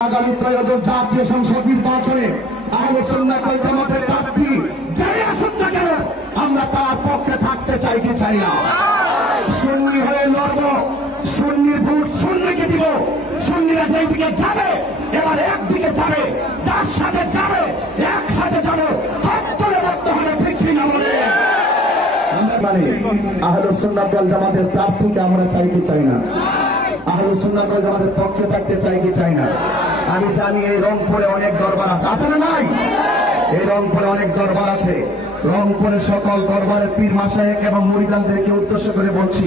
আগামী ত্রয়োদশ জাতীয় সংসদ নির্বাচনে আহলে সুন্নাত ওয়াল জামাতের প্রার্থী যাই আসুক না কেন আমরা তার পক্ষে থাকতে চাই কি চাই না। সুন্নি হয়ে লড়ব, সুন্নির ভোট সুন্নিকে দিব। সুন্নিরা যেই দিকে যাবে এবার একদিকে যাবে, তার সাথে যাবে, একসাথে যাবে, হত্তরে রক্ত হলে ঠিক কিনা বলে মানে আহলে সুন্নাত ওয়াল জামাতের প্রার্থীকে আমরা চাই কি চাই না। আহলে সুন্নাত ওয়াল জামাতের পক্ষে থাকতে চাই কি চাই না। আমি জানি এই রংপুরে অনেক দরবার আছে, আছে না নাই? এই রংপুরে অনেক দরবার আছে। রংপুরের সকল দরবারের পীর মাশায়েখ এবং মুরিদানদেরকে উদ্দেশ্য করে বলছি,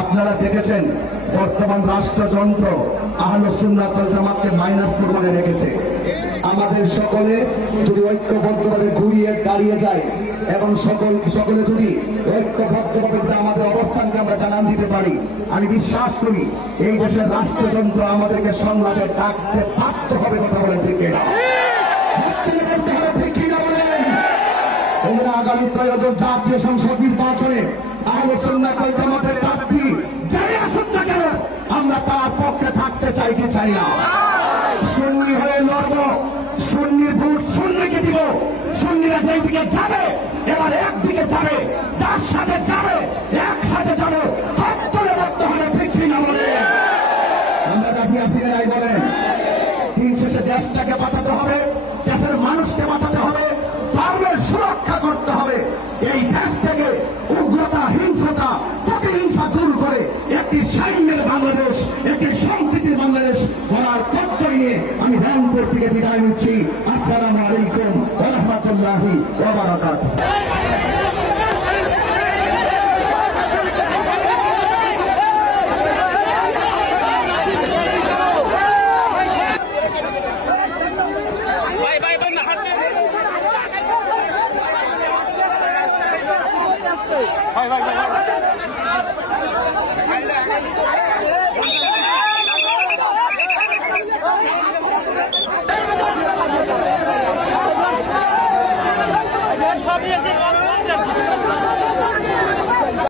আপনারা দেখেছেন বর্তমান রাষ্ট্রযন্ত্র আহলে সুন্নাত ওয়াল জামাতকে -4 করে রেখেছে। আমাদের সকলে যদি ঐক্যবদ্ধভাবে ঘুরিয়ে দাঁড়িয়ে যায় এবং সকলে যদি ঐক্যবদ্ধভাবে আমাদের অবস্থানকে আমরা জানান দিতে পারি, আমি বিশ্বাস করি এই দেশের রাষ্ট্রযন্ত্র আমাদেরকে সংলাপে ডাকতে বাধ্য হবে। কথা বলেন ঠিক কিনা? আগামী ত্রয়োদশ জাতীয় সংসদ নির্বাচনে আহলে সুন্নাত ওয়াল জামাতের প্রার্থী যাই আসুক না কেন আমরা তার পক্ষে থাকতে চাই কি চাই না। সুন্নি হয়ে লড়ব, সুন্নির ভোট সুন্নিকে দিব। সুন্নিরা যেই দিকে যাবে এবার একদিকে যাবে, তার সাথে যাবে, একসাথে যাবে, হত্তরে রক্ত হলে ঠিক কিনা বলে আমরা কাছে আসি নাই বলেন। দিন শেষে দেশটাকে বাঁচাতে হবে, দেশের মানুষকে বাঁচাতে হবে, ধর্মের সুরক্ষা করতে হবে। এই দেশ থেকে উগ্রতা, হিংসতা, প্রতিহিংসা দূর করে একটি সাম্যের বাংলাদেশ, একটি সম্প্রীতির বাংলাদেশ গড়ার প্রত্যয় নিয়ে আমি রংপুর থেকে বিদায় নিচ্ছি। আসসালামু আলাইকুম ওয়া রাহমাতুল্লাহি ওয়া বারাকাতুহু। ভাই